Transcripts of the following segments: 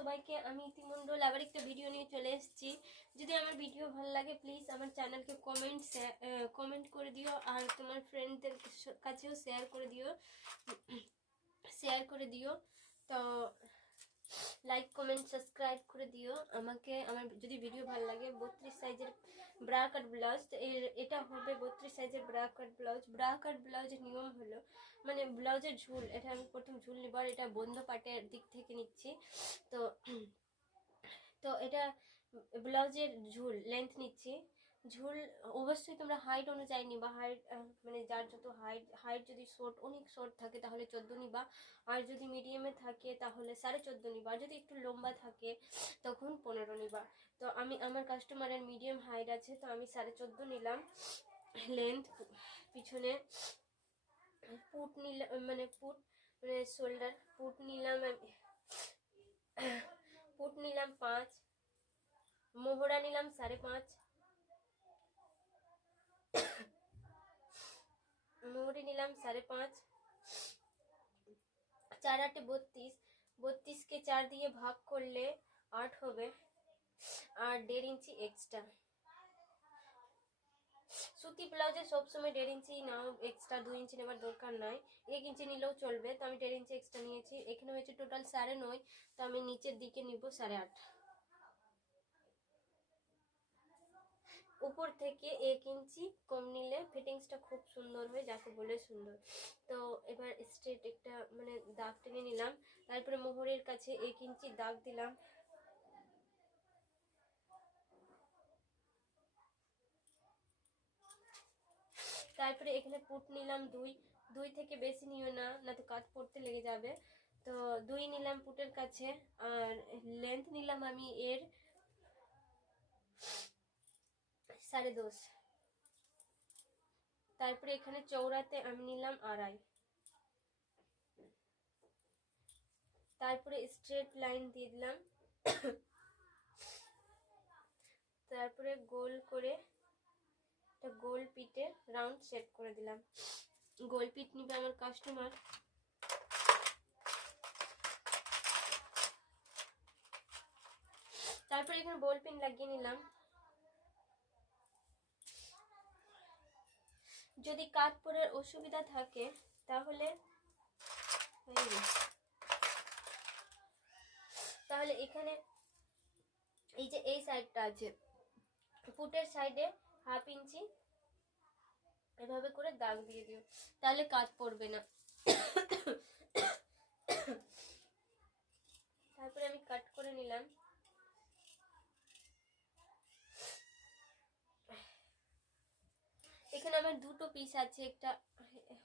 সবাইকে, আমি ইতিমণ্ডল আবার একটা ভিডিও নিয়ে চলে এসেছি। যদি আমার ভিডিও ভালো লাগে প্লিজ আমার চ্যানেলকে কমেন্ট করে দিও, আর তোমার ফ্রেন্ডদের কাছেও শেয়ার করে দিও। তো লাইক কমেন্ট সাবস্ক্রাইব করে দিও আমাকে। আমার যদি ভিডিও ভালো লাগে 32 সাইজের ব্রা কাট ব্লাউজ, তো এটা হবে 32 সাইজের ব্রা কাট ব্লাউজ। ব্রা কাট ব্লাউজের নিয়ম হলো, মানে ব্লাউজের ঝুল, এটা আমি প্রথম ঝুল নিব, আর এটা বন্ধ পাটের দিক থেকে নিচ্ছি। তো তো এটা ব্লাউজের ঝুল লেন্থ নিচ্ছি। ঝুল অবশ্যই তোমরা হাইট অনুযায়ী নিবা। হাইট মানে যার যত হাইট যদি অনেক শর্ট থাকে তাহলে 14 নিবা, আর যদি মিডিয়ামে থাকে তাহলে 14.5 নিবা, আর যদি একটু লম্বা থাকে তখন 15 নিবা। তো আমার কাস্টমারের মিডিয়াম হাইট আছে, তো আমি 14.5 নিলাম লেন্থ। পিছনে পুট নিলাম, মানে শোল্ডার পুট নিলাম 5, মোহরা নিলাম 5.5, মোহরি নিলাম 5.5, 4 8 32, 32কে 4 দিয়ে ভাগ করলে 8 হবে, আর 1.5 ইঞ্চি এক্সট্রা। সুতি ব্লাউজে সবসময় 1.5 ইঞ্চি নাও এক্সট্রা, 2 ইঞ্চি নেবার দরকার নাই, 1 ইঞ্চি নিলেও চলবে। তো আমি 1.5 ইঞ্চি এক্সট্রা নিয়েছি। এখানে হয়েছে টোটাল 9.5, তো আমি নিচের দিকে নিব 8.5। উপর থেকে 1 ইঞ্চি কম নিলে ফিটিংসটা খুব সুন্দর হয়, যাকে বলে সুন্দর। তো এবার স্ট্রেট একটা মানে দাগ টেনে নিলাম, তারপরে মোহরের কাছে 1 ইঞ্চি দাগ দিলাম। তারপরে এখানে পুট নিলাম 2 থেকে বেশি নিও না, না তো কাজ পড়তে লেগে যাবে। তো 2 নিলাম পুটের কাছে, আর লেন্থ নিলাম আমি এর 10.5। তারপরে এখানে চৌড়াতে আমি নিলাম 2.5। তারপরে স্ট্রেট লাইন দিয়ে দিলাম। তারপরে গোল করে একটা গোল পিটে রাউন্ড শেপ করে দিলাম। গোল পিট নিবে আমার কাস্টমার। তারপরে এখানে বল পিন লাগিয়ে নিলাম। যদি কাট পরার অসুবিধা থাকে তাহলে এখানে এই যে এই সাইডটা আছে, ফুটের সাইডে 1/2 ইঞ্চি এভাবে করে দাগ দিয়ে দিও, তাহলে কাট পড়বে না। তারপরে আমি কাট করে নিলাম। এখানে আমার 2টো পিস আছে, একটা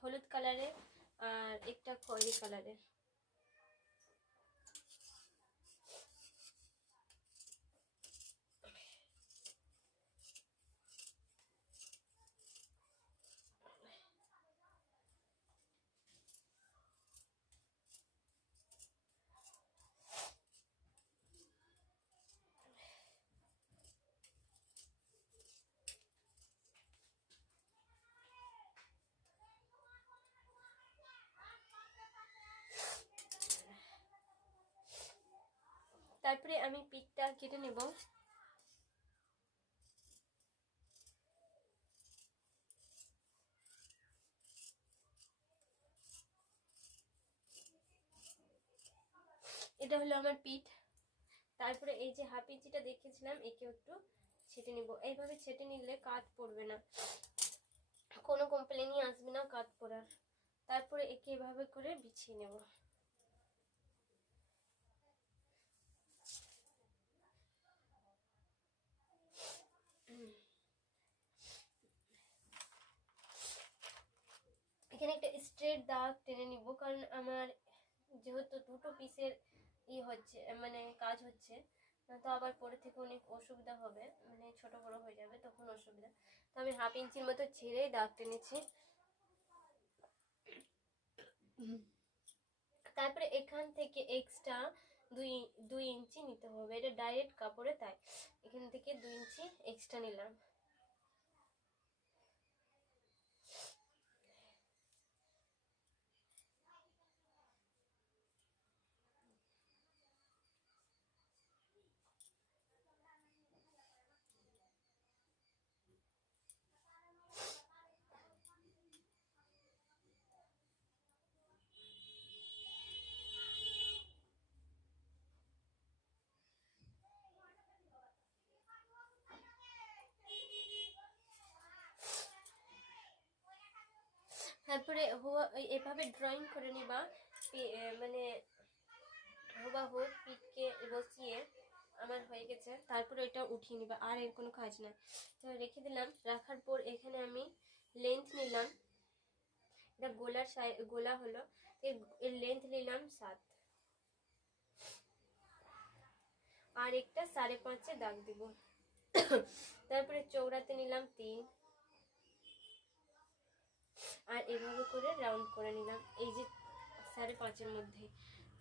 হলুদ কালারের আর একটা খয়েরি কালারের। তারপরে আমি পিঠটা কেটে নেব। এটা হলো আমার পিঠ। তারপরে এই যে 1/2 ইঞ্চিটা দেখেছিলাম, একে একটু ছেটে নিব। এইভাবে ছেটে নিলে কাট পড়বে না, কোনো কমপ্লেনই আসবে না কাট পড়ার। তারপরে একে এভাবে করে বিছিয়ে নেব। এখানে একটা স্ট্রেট দাগ টেনে নিব, কারণ আমার যেহেতু 2টো পিসের হচ্ছে, মানে কাজ হচ্ছে, তো আবার পরে থেকে অনেক অসুবিধা হবে, মানে ছোট বড় হয়ে যাবে তখন অসুবিধা। তো আমি 1/2 ইঞ্চির মতো ছেড়ে দাগ টেনেছি। তারপরে এখান থেকে এক্সট্রা 2 ইঞ্চি নিতে হবে, এটা ডাইরেক্ট কাপড়ে, তাই এখান থেকে 2 ইঞ্চি এক্সট্রা নিলাম। তারপরে এভাবে ড্রয়িং করে নিবা, মানে হুবাহু পিঠকে বসিয়ে আমার হয়ে গেছে। তারপরে এটা উঠিয়ে নিবা, আর এর কোনো কাজ না। তো রেখে দিলাম। রাখার পর এখানে আমি লেন্থ নিলাম, এটা গোলা হলো, এর লেন্থ নিলাম 7, আর একটা 5.5 দাগ দিব। তারপরে চৌড়াতে নিলাম 3, আর এভাবে করে রাউন্ড করে নিলাম এই যে 5.5 মধ্যে।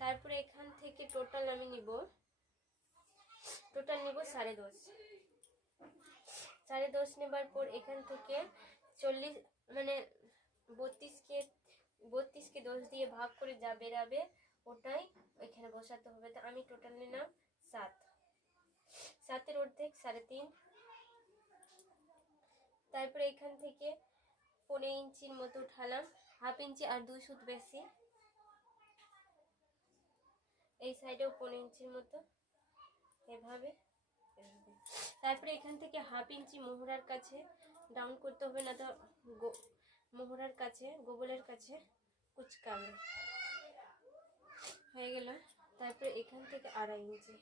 তারপরে এখান থেকে টোটাল নিব 10.5 নেবার পর এখান থেকে 40 মানে 32কে 10 দিয়ে ভাগ করে যা বেরাবে ওটাই এখানে বসাতে হবে। তো আমি টোটাল নিলাম 7 অর্ধেক 3.5। তারপরে এখান থেকে 1.5 ইঞ্চির মতো উঠালাম, 1/2 ইঞ্চি আর 2 সুত বেশি, এই সাইডেও 1.5 ইঞ্চির মতো এভাবে। তারপরে এখান থেকে 1/2 ইঞ্চি মোহরার কাছে ডাউন করতে হবে, না তো মোহরার কাছে গোবলের কাছে কুচকাবে। হয়ে গেল। তারপরে এখান থেকে 2.5 ইঞ্চি,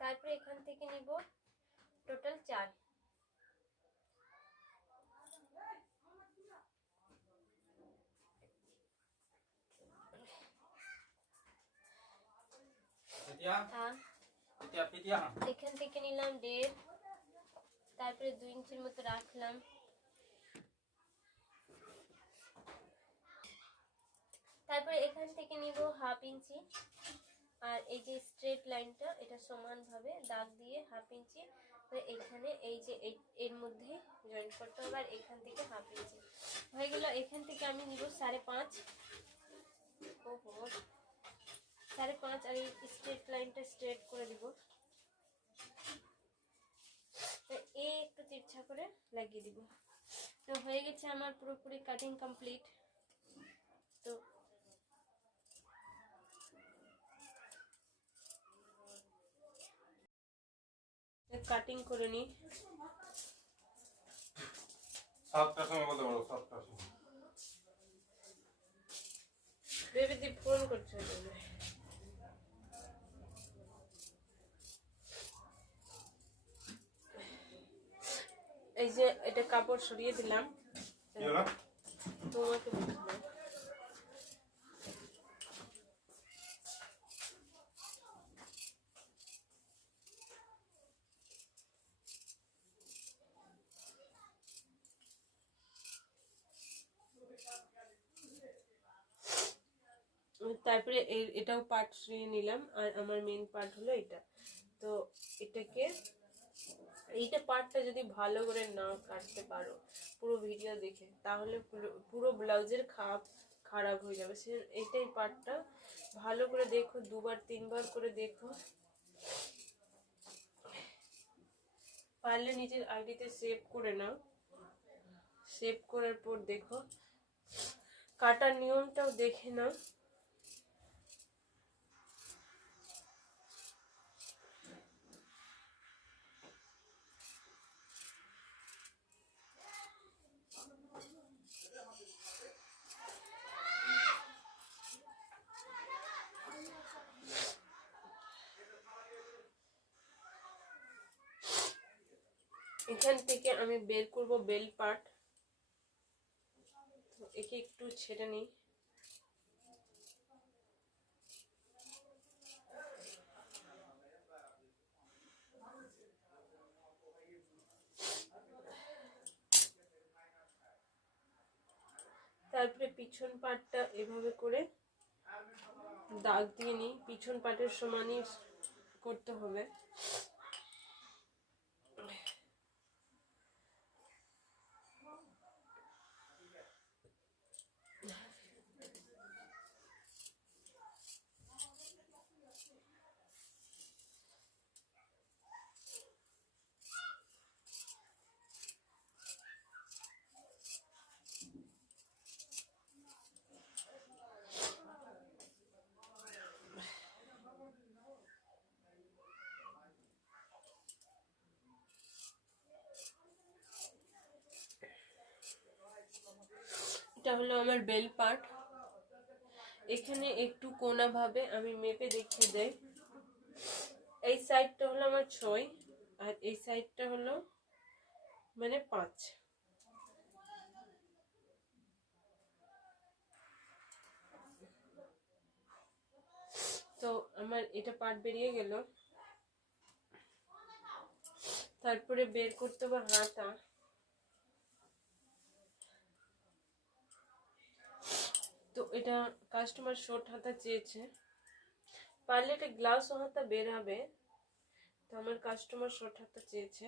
তারপরে এখান থেকে নিব টোটাল 4। এখান থেকে নিলাম 1.5, তারপরে 2 ইঞ্চির মতো রাখলাম। তারপরে এখান থেকে নিব 1/2 ইঞ্চি, আর এই যে স্ট্রেট লাইনটা এটা সমান ভাবে দাগ দিয়ে 1/2 ইঞ্চি এখানে এই যে এর মধ্যে জয়েন করতে হবে, আর এখান থেকে 1/2 ইঞ্চি হয়ে গেল। এখান থেকে আমি নিব 5.5, 5.5, আর এই স্ট্রেট লাইনটা স্ট্রেট করে দিব, একটু তিরছা করে লাগিয়ে দিব। তো হয়ে গেছে আমার পুরোপুরি কাটিং কমপ্লিট। তো কাটিং করে নি। 7টার সময় বলতে পারো, 7টার সময়। বেবিদি ফোন করছে। এই যে এটা কাপড় সরিয়ে দিলাম, তোমাকে বলছিলাম। তারপরে এটাও পার্ট সরিয়ে নিলাম, আর আমার মেইন পার্ট হলো এটা। তো এইটা পার্টটা যদি ভালো করে না কাটতে পারো পুরো ভিডিও দেখে, তাহলে পুরো ব্লাউজের খারাপ হয়ে যাবে। এইটাই পার্টটা ভালো করে দেখো, 2-3 বার করে দেখো, পারলে নিজের আইডিতে সেভ করে নাও। সেভ করার পর দেখো, কাটার নিয়মটাও দেখে নাও। এখান থেকে আমি বের করব বেল পার্ট, তো একে একটু ছেড়ে নিই। তারপরে পিছন পার্টটা এভাবে করে দাগ দিয়ে নিই, পিছন পার্টের সমানই করতে হবে। এটা হলো আমার বেল পার্ট। এখানে একটু কোনা ভাবে আমি মেপে দেখিয়ে দেই। এই সাইডটা হলো আমার 6 আর এই সাইডটা হলো মানে 5। তো আমার এটা পার্ট বেরিয়ে গেল। তারপরে বের করতে হবে হাতা। তো এটা কাস্টমার শর্ট হাতা চেয়েছে, পারলে এটা গ্লাস হাতা বের হবে, তো আমার কাস্টমার শর্ট হাতা চেয়েছে।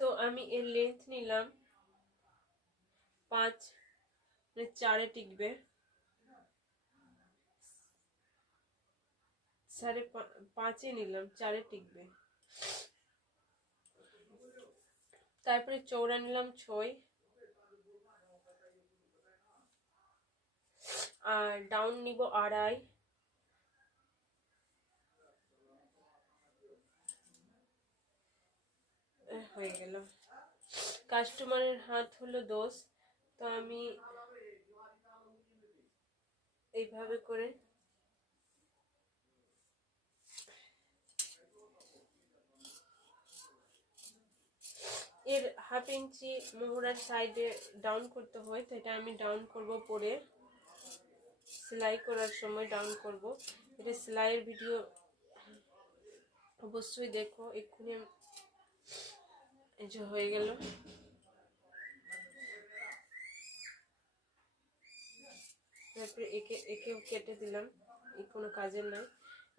তো আমি এর লেন্থ নিলাম 5, মানে 4-এ টিকবে, 5.5-এ নিলাম, 4-এ টিকবে। তারপরে চৌড়া নিলাম 6 আর ডাউন নিব 2.5। হয়ে গেল। কাস্টমারের হাত হলো 10, তো আমি এইভাবে করে এর 1/2 ইঞ্চি মোহরার সাইডে ডাউন করতে হয়, তো এটা আমি ডাউন করব পরে সেলাই করার সময় ডাউন করব। এটা সেলাইয়ের ভিডিও অবশ্যই দেখো। এক্ষুনি এই যে হয়ে গেল। তারপরে একেও কেটে দিলাম, এই কোনো কাজের নাই।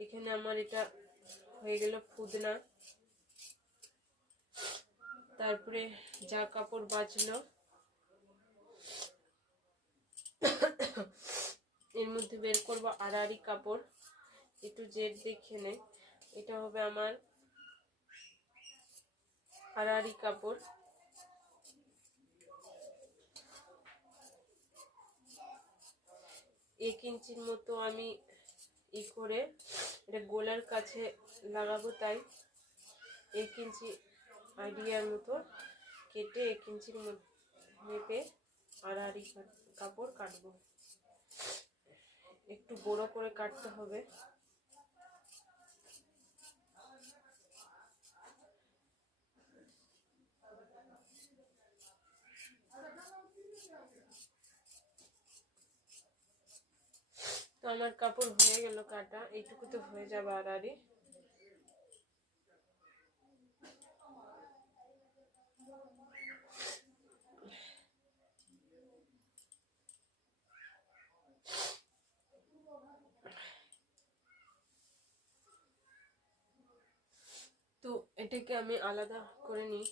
এখানে আমার এটা হয়ে গেল ফুদনা। তারপরে যা কাপড় বাঁচলো এর মধ্যে বের করবো আড়াআড়ি কাপড়, একটু জেড দেখে নেই। এটা হবে আমার আড়াআড়ি কাপড়। এক ইঞ্চির মতো আমি ই করে এটা গোলার কাছে লাগাবো, তাই 1 ইঞ্চি আইডিয়ার মতো কেটে 1 ইঞ্চির মেপে আড়াআড়ি কাপড় কাটবো। একটু বড় করে কাটতে হবে। তো আমার কাপড় হয়ে গেল কাটা, এইটুকু তো হয়ে যাবে আড়াআড়ি। তো এটাকে আমি আলাদা করে নিই।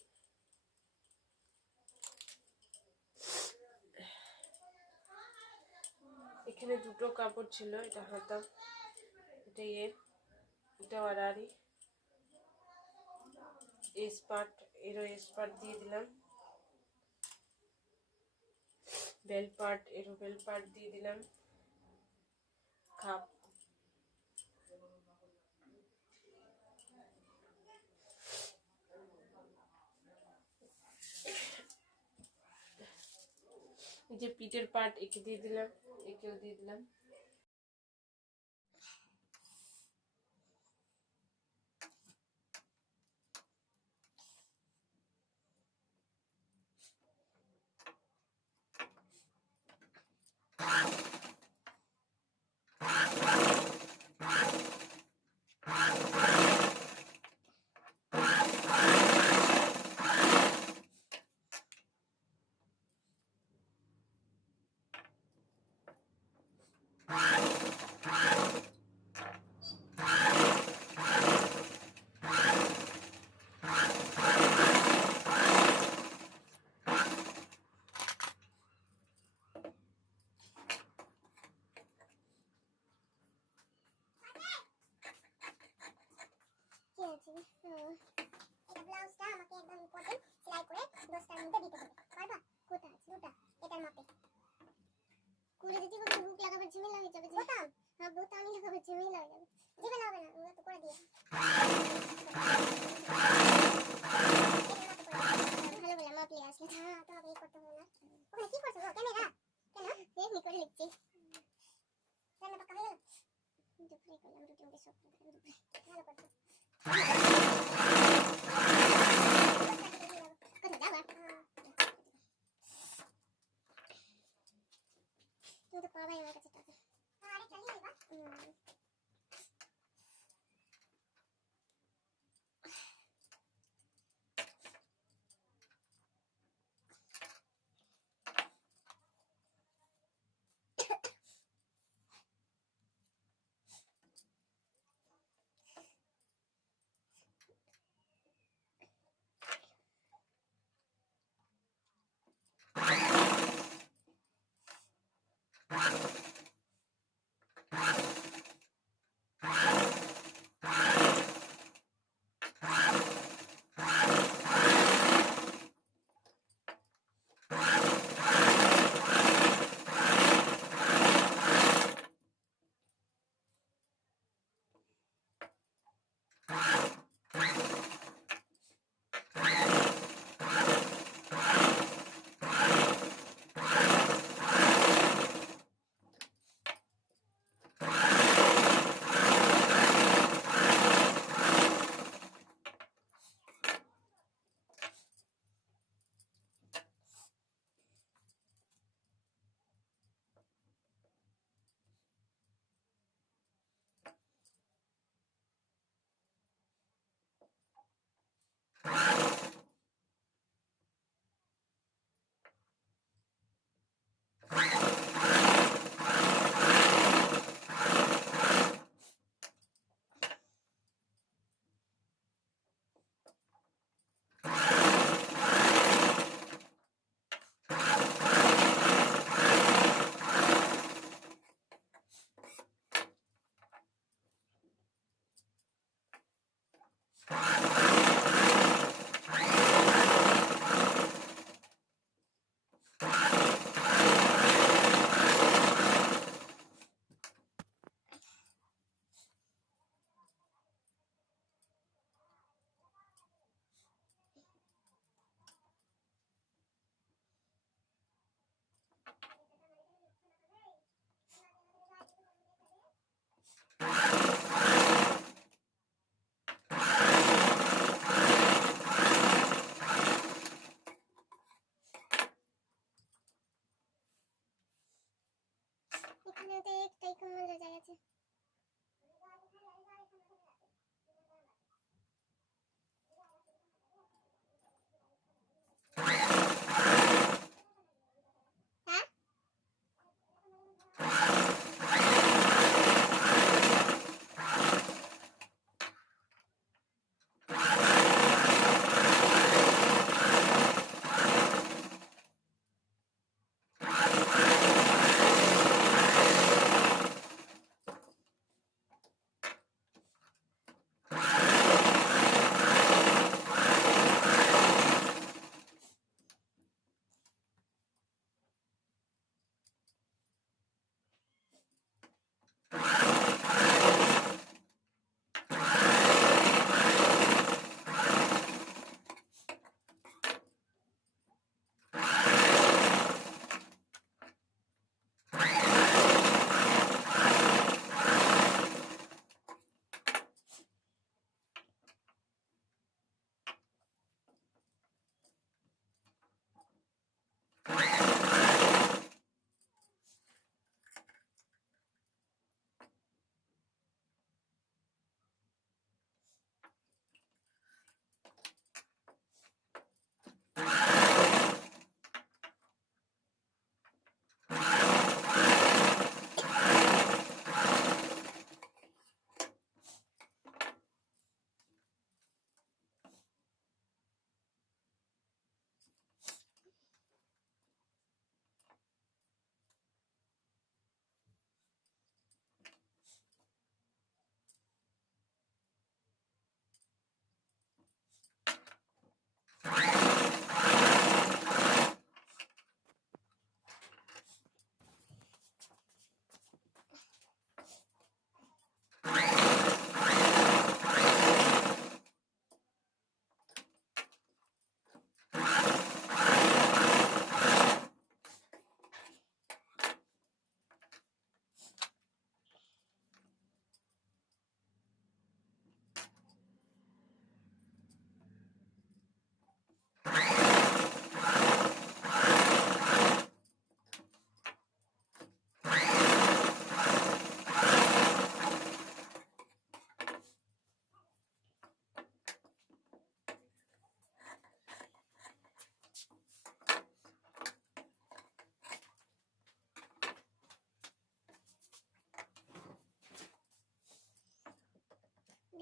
এখানে দুটো কাপড় ছিল, এটা হাতা, এটা এটা আড়াআড়ি। এস পার্ট, এরও এস পার্ট দিয়ে দিলাম। বেল পার্ট, এরও বেল পার্ট দিয়ে দিলাম। খাপ এই যে পিঠের পার্ট একে দিয়ে দিলাম, একেও দিয়ে দিলাম।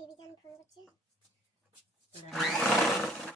বেবি জান ফোন করছে